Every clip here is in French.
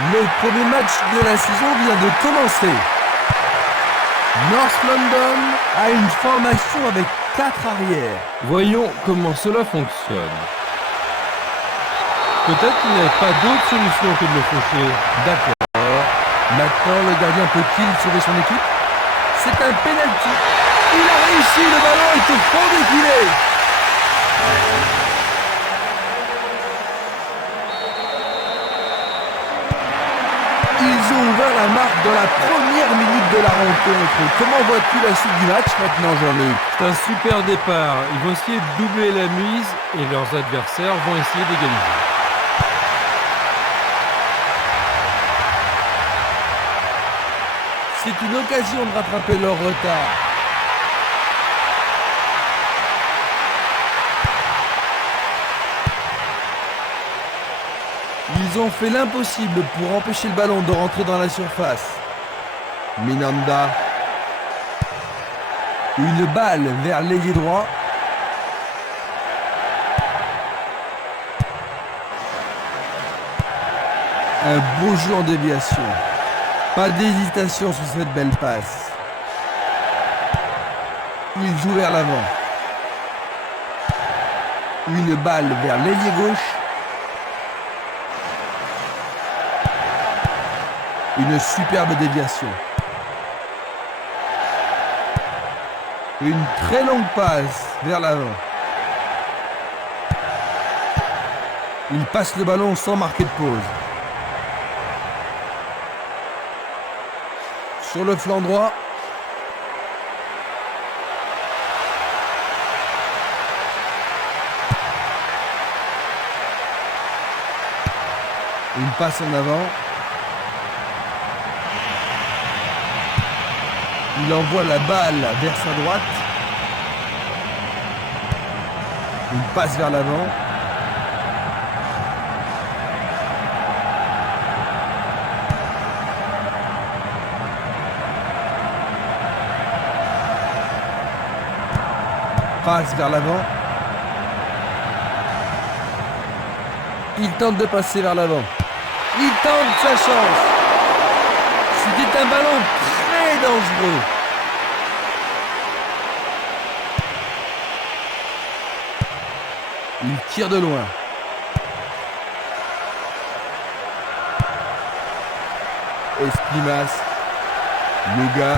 Le premier match de la saison vient de commencer. North London a une formation avec 4 arrières. Voyons comment cela fonctionne. Peut-être qu'il n'y avait pas d'autre solution que de le faucher. D'accord. Maintenant, le gardien peut-il sauver son équipe? C'est un penalty. Il a réussi, le ballon est au fond des filets. Ils ont ouvert la marque dans la première minute de la rencontre. Comment vois-tu la suite du match maintenant, Jean-Luc? C'est un super départ. Ils vont essayer de doubler la mise et leurs adversaires vont essayer d'égaliser. C'est une occasion de rattraper leur retard. Ils ont fait l'impossible pour empêcher le ballon de rentrer dans la surface. Minanda. Une balle vers l'ailier droit. Un beau jeu en déviation. Pas d'hésitation sur cette belle passe. Il joue vers l'avant. Une balle vers l'ailier gauche. Une superbe déviation. Une très longue passe vers l'avant. Il passe le ballon sans marquer de pause. Sur le flanc droit. Une passe en avant. Il envoie la balle vers sa droite. Une passe vers l'avant. Passe vers l'avant. Il tente de passer vers l'avant. Il tente sa chance. C'était un ballon très dangereux. Il tire de loin. Esprimas. Yoga.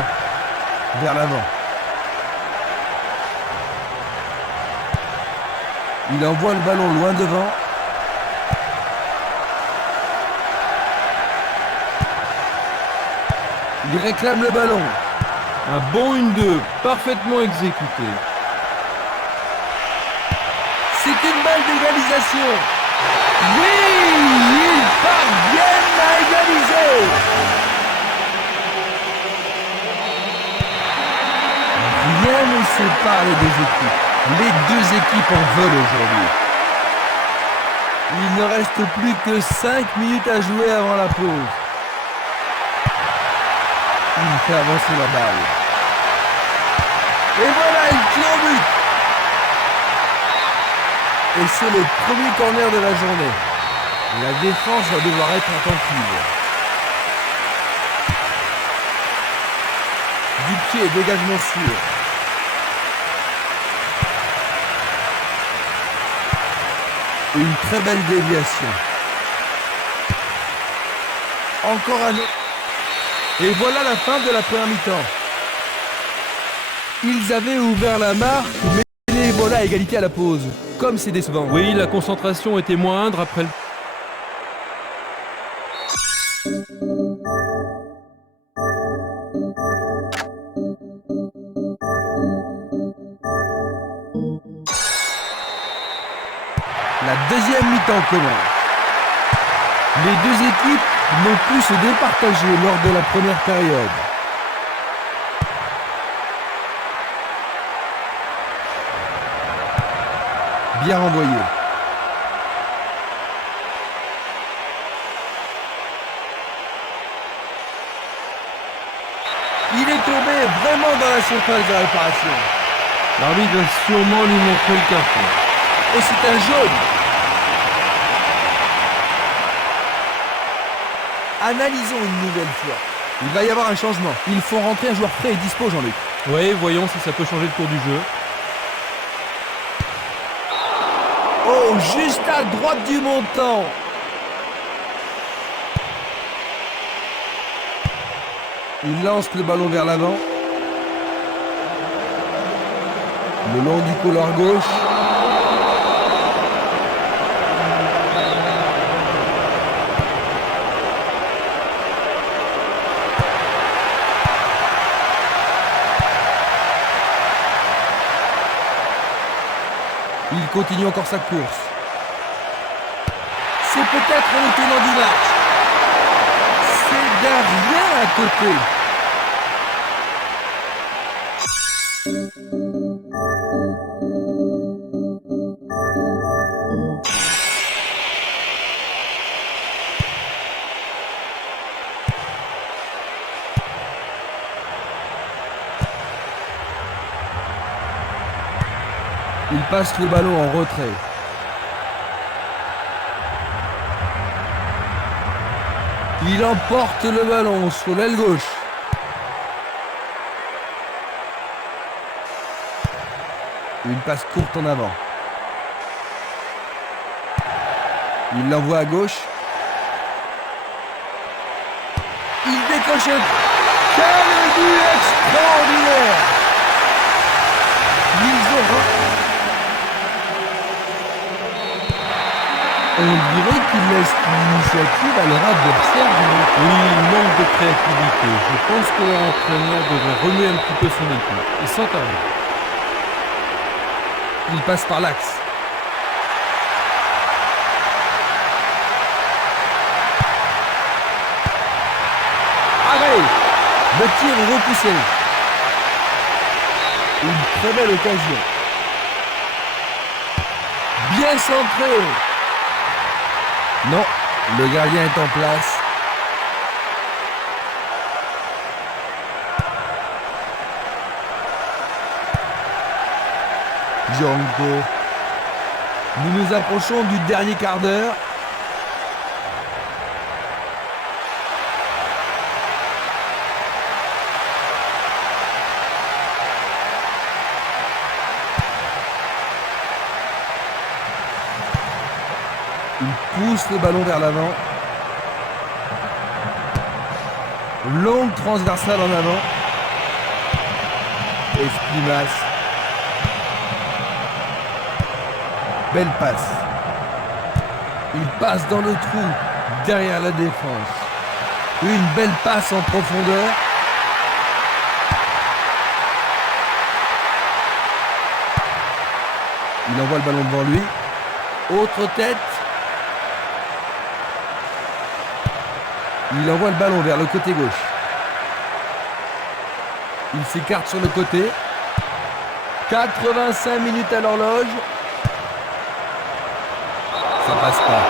Vers l'avant. Il envoie le ballon loin devant. Il réclame le ballon. Un bon 1-2, parfaitement exécuté. C'est une balle d'égalisation. Oui, ils parviennent à égaliser. Rien ne sépare les deux équipes. Les deux équipes en veulent aujourd'hui. Il ne reste plus que 5 minutes à jouer avant la pause. Il fait avancer la balle. Et voilà, il tire au but. Et c'est le premier corner de la journée. La défense va devoir être attentive. Du pied, dégagement sûr. Une très belle déviation. Encore un autre. Et voilà la fin de la première mi-temps. Ils avaient ouvert la marque, mais les voilà à égalité à la pause. Comme c'est décevant. Oui, la concentration était moindre après le... La deuxième mi-temps commence. Les deux équipes n'ont pu se départager lors de la première période. Bien renvoyé. Il est tombé vraiment dans la surface de réparation. L'arbitre va sûrement lui montrer le carton. Et c'est un jaune. Analysons une nouvelle fois. Il va y avoir un changement. Ils font rentrer un joueur prêt et dispo, Jean-Luc. Oui, voyons si ça peut changer le cours du jeu. Oh, juste à droite du montant. Il lance le ballon vers l'avant. Le long du couloir gauche. Il continue encore sa course. C'est peut-être le tenant du match. C'est d'un rien à côté. Il passe le ballon en retrait. Il emporte le ballon sur l'aile gauche. Une passe courte en avant. Il l'envoie à gauche. Il décoche un... Quel but extraordinaire! Ils auront... On dirait qu'il laisse l'initiative à leur adversaire. Oui, il manque de créativité. Je pense que leur entraîneur devrait remuer un petit peu son équipe. Et sans tarder. Il passe par l'axe. Arrêt! Le tir est repoussé. Une très belle occasion. Bien centré. Non, le gardien est en place. Django. Nous nous approchons du dernier quart d'heure. Il pousse le ballon vers l'avant. Longue transversale en avant. Esquimas. Belle passe. Il passe dans le trou derrière la défense. Une belle passe en profondeur. Il envoie le ballon devant lui. Autre tête. Il envoie le ballon vers le côté gauche. Il s'écarte sur le côté. 85 minutes à l'horloge. Ça passe pas.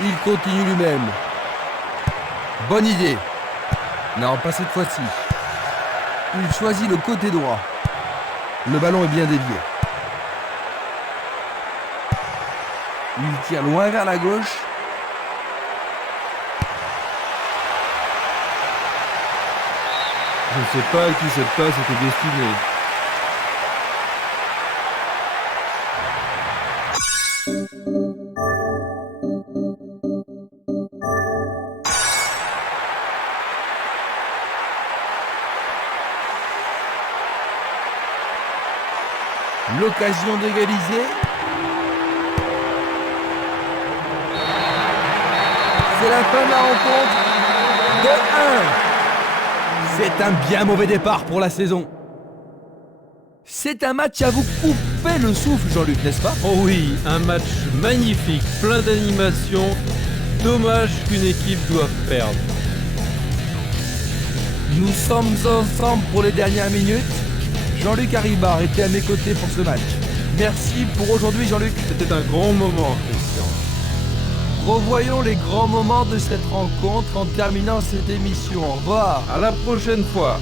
Il continue lui-même. Bonne idée. Non, pas cette fois-ci. Il choisit le côté droit. Le ballon est bien dévié. Il tire loin vers la gauche. Je ne sais pas à qui cette passe était destinée. L'occasion d'égaliser. C'est la fin de la rencontre. 2-1. C'est un bien mauvais départ pour la saison. C'est un match à vous couper le souffle, Jean-Luc, n'est-ce pas? Oh oui, un match magnifique, plein d'animation. Dommage qu'une équipe doive perdre. Nous sommes ensemble pour les dernières minutes. Jean-Luc Haribar était à mes côtés pour ce match. Merci pour aujourd'hui, Jean-Luc. C'était un grand moment, Christian. Revoyons les grands moments de cette rencontre en terminant cette émission. Au revoir. À la prochaine fois.